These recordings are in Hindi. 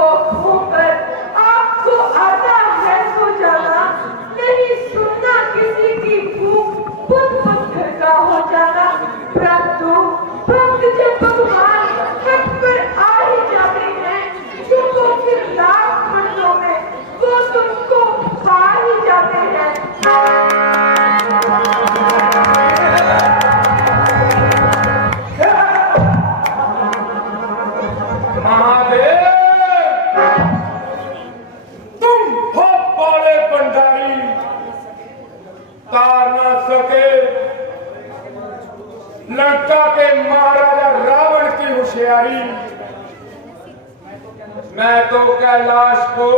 को खोकर आपको आता है सो जाना, नहीं सुनना किसी की भूख खुद पत्थर का हो जाना। परंतु भक्त जब भगवान तट पर आ ही जाते हैं, तो फिर लाख मर्दों में वो तुमको खा ही जाते हैं। महादेव, तुम बहुत बड़े भंडारी, तार ना सके लंका के महाराजा रावण की होशियारी। मैं तो कैलाश को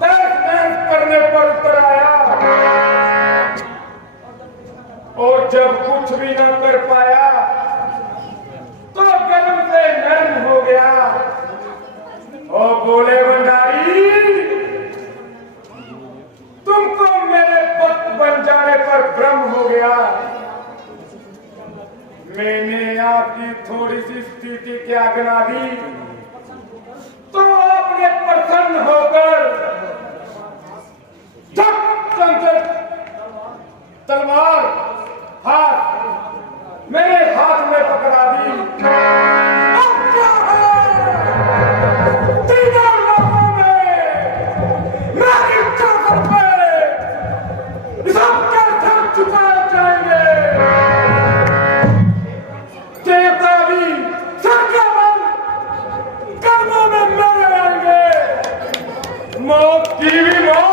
तहस-नहस करने पर उतर आया, और जब कुछ भी ना कर पाया तो गर्म से नर्म हो गया। ओ बोले भंडारी, तुमको मेरे भक्त बन जाने पर भ्रम हो गया। मैंने आपकी थोड़ी सी स्थिति क्या गिना दी, तो आपने प्रसन्न होकर तलवार हाथ मेरे हाथ में पकड़ा दी। अब क्या है तीनों लोगों में मेरी ताकत पे सबके सर झुकाए जाएंगे। देवता भी सर के बल कर्मों में मेरे आएंगे। मौत की भी मौत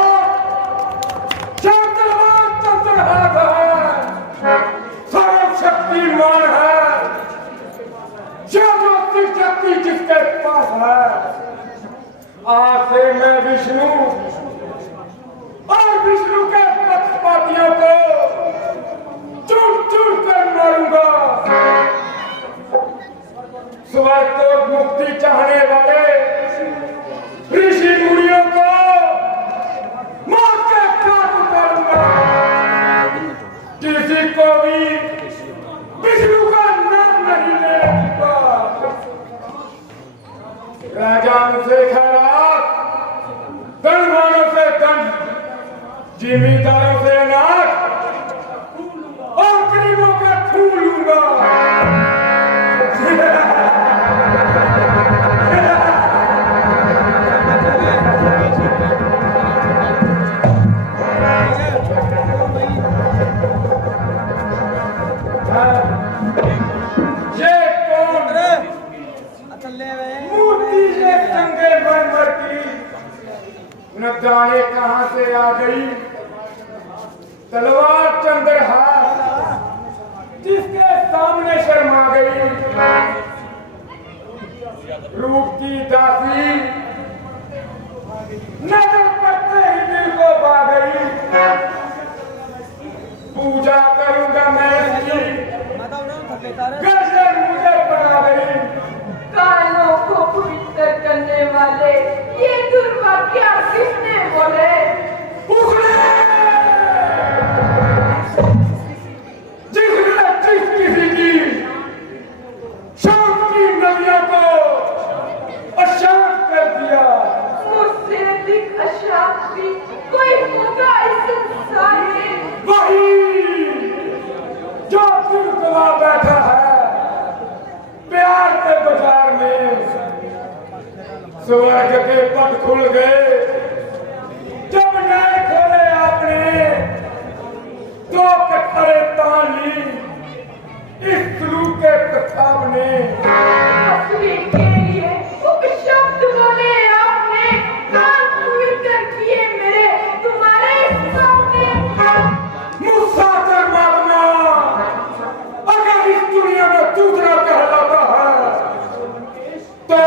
हाथ है, सर्वशक्तिमान है, जो शक्ति जिसके पास है। आज से मैं विष्णु और विष्णु के पक्षपातियों को चूर चूर कर मारूंगा। स्वर्ग को मुक्ति चाहने वाले ऋषि मुनियों को मौत के घाट उतारूंगा। किसी को भी विष्णु का नाम नहीं लेने दूंगा। राजाओं से खैरात, धनवानों से धन, जिम्मेदारों से अनाज और गरीबों का खून लूंगा। मूर्ति ये चंगे मरमर की न जाने कहां से आ गई। तलवार चंद्रहार जिसके सामने शर्मा गई। रूप की दासी नजर पड़ते ही दिल को पा गई। पूजा करूंगा मैं इसकी, गजर मुझे बना गई। कानों को पवित्र करने वाले ये दुर्भाग्य किसने बोले? जिस किसी की शांत की नदियों को अशांत कर दिया। मुझसे अधिक अशांत भी कोई होगा इस संसार में? वही जो दिल गवा बैठा है प्यार के बाजार में। स्वर्ग के पट खुल गए जब नए खोले आपने, तो कटरे तान ली इस गुरु के प्रताप ने। असली के लिए उपशब्द बोले आपने, कान पवित्र किए मेरे तुम्हारे सामने। मूसा परमात्मा अगर इस दुनिया में दूसरा कहलाता है तो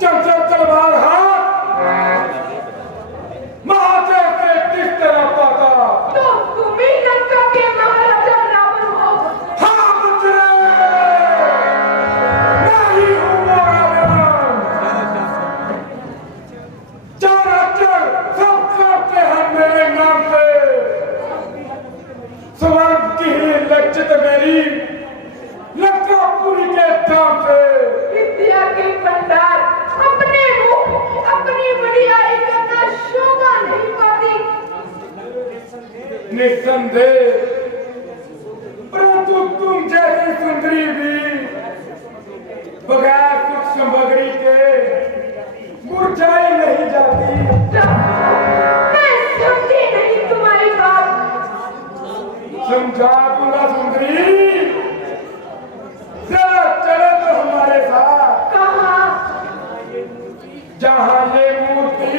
चंचल निस्संदेह, परंतु तुम जैसी सुंदरी भी बगैर सुख सामग्री के मुरझाई नहीं जाती। मैं समझी नहीं तुम्हारी बात। समझा दूंगा सुंदरी, जरा चलो तो हमारे साथ। कहाँ? जहाँ ये मूर्ति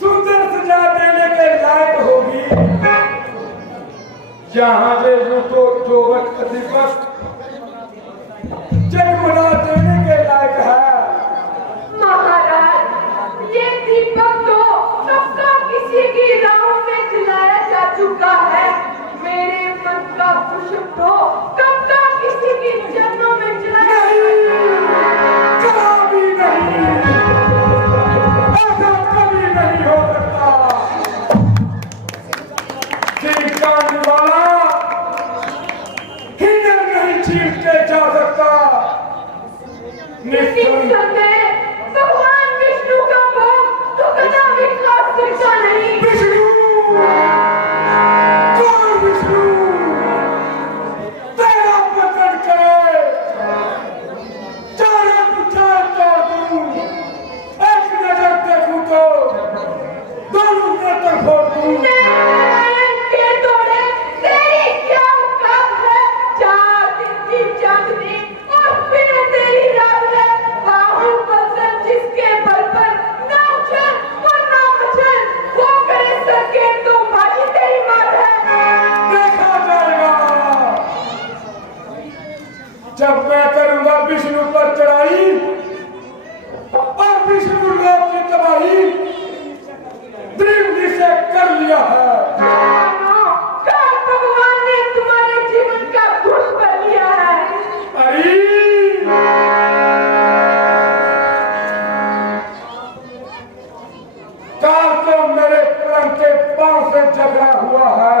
सुंदर सजा देने के लायक होगी, जहाँ ये रूपो जोवत अधिपत जगमगा देने के लायक है। महाराज, ये दीपक तो कब का किसी की राह में जलाया जा चुका है। मेरे मन का पुष्प तो कब का किसी की चरणों में जलाया कभी नहीं, ऐसा कभी नहीं हो सकता। चिंताने वाला हिंदर नहीं छीन के जा सकता। निस्संदेह भगवान विष्णु का भोग तो कदा भी खा सकता नहीं। विष्णु, कौन विष्णु? तेरा पकड़ के चारों पुछार तोड़ दूं, एक नजर देखूं तो दोनों नेत्र फोड़ दूं। नैन के तोड़े तेरी क्या औकात है? 4 दिन की चांदनी और फिर तेरी रात है। बाहुबल जिसके बल पर ना उछल और ना मचल, वो करे संकेत तो बाजी तेरी मार है। देखा जाएगा जब मैं करूंगा विष्णु पर चढ़ाई और विष्णु लोक की तबाही। दृढ़ से कर लिया है। कल भगवान ने तुम्हारे जीवन का घुस भर लिया है। अरे काल तो मेरे प्रण के पांव से झगड़ा हुआ है।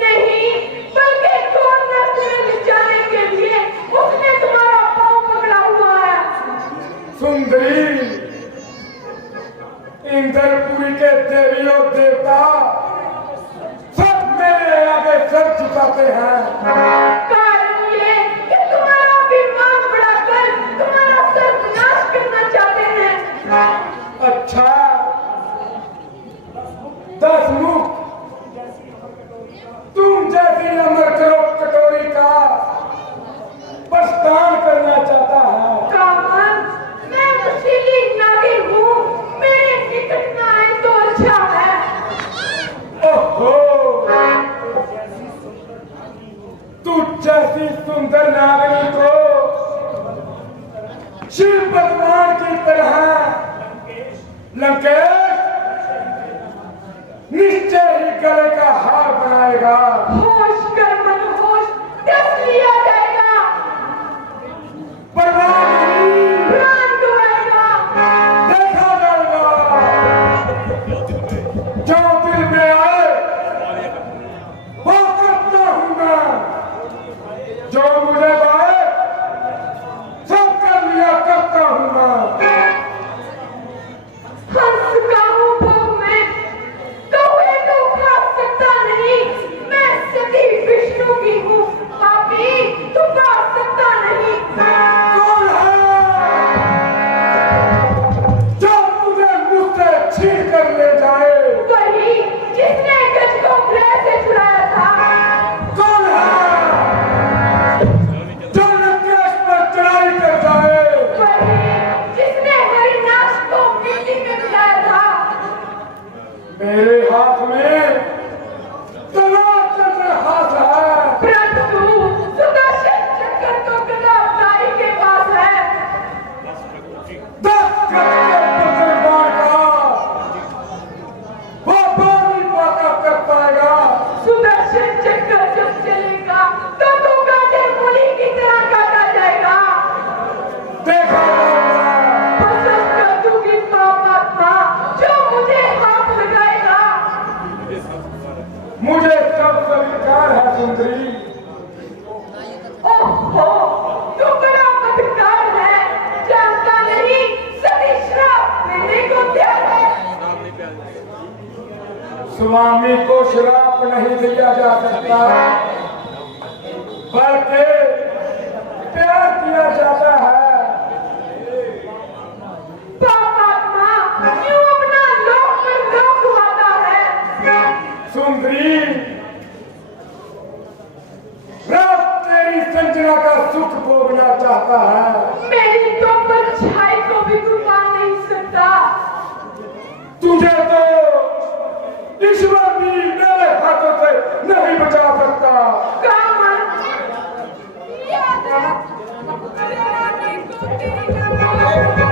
नहीं, बल्कि कोर्नर में ले जाने के लिए उसने तुम्हारा पांव पकड़ा हुआ है। सुंदरी, इंद्रपुरी के देवी और देवता सब मेरे आगे सर झुकाते हैं। कारण ये कि तुम्हारा अभिमान बढ़ाकर तुम्हारा सर्वनाश करना चाहते हैं। अच्छा, 10 मुख तुम जैसी अमर करो कटोरी का प्रस्थान करना चाहता है। कामन, मैं नशीली नागिन हूँ, मेरे निकट न आए तो अच्छा है। ओहो, तू जैसी सुंदर नागरी को शिव भगवान की तरह लंकेश निश्चय ही गले का हार बनाएगा। होश कर मनहोश, दस लिया जाएगा, परवाह नहीं, प्राण डुबाएगा। देखा जाएगा। जो दिल में आए वो करता हूं मैं, जो मुझे भाए सब कर लिया करता हूं मैं। हंस का हूँ भोग में, कौवे तो खा सकता नहीं, मैं स्वामी को श्राप नहीं दिया जा सकता, बल्कि प्यार किया जाता है। पापात्मा क्यों अपना लोक में लोक हुआता है? सुंदरी, रब तेरी संजना का सुख भोगना चाहता है। मेरी तो परछाई को भी तू पा नहीं सकता। तुझे तो ईश्वर भी मेरे हाथों से नहीं बचा सकता। कामन, याद है, मेरे रानी को तेरी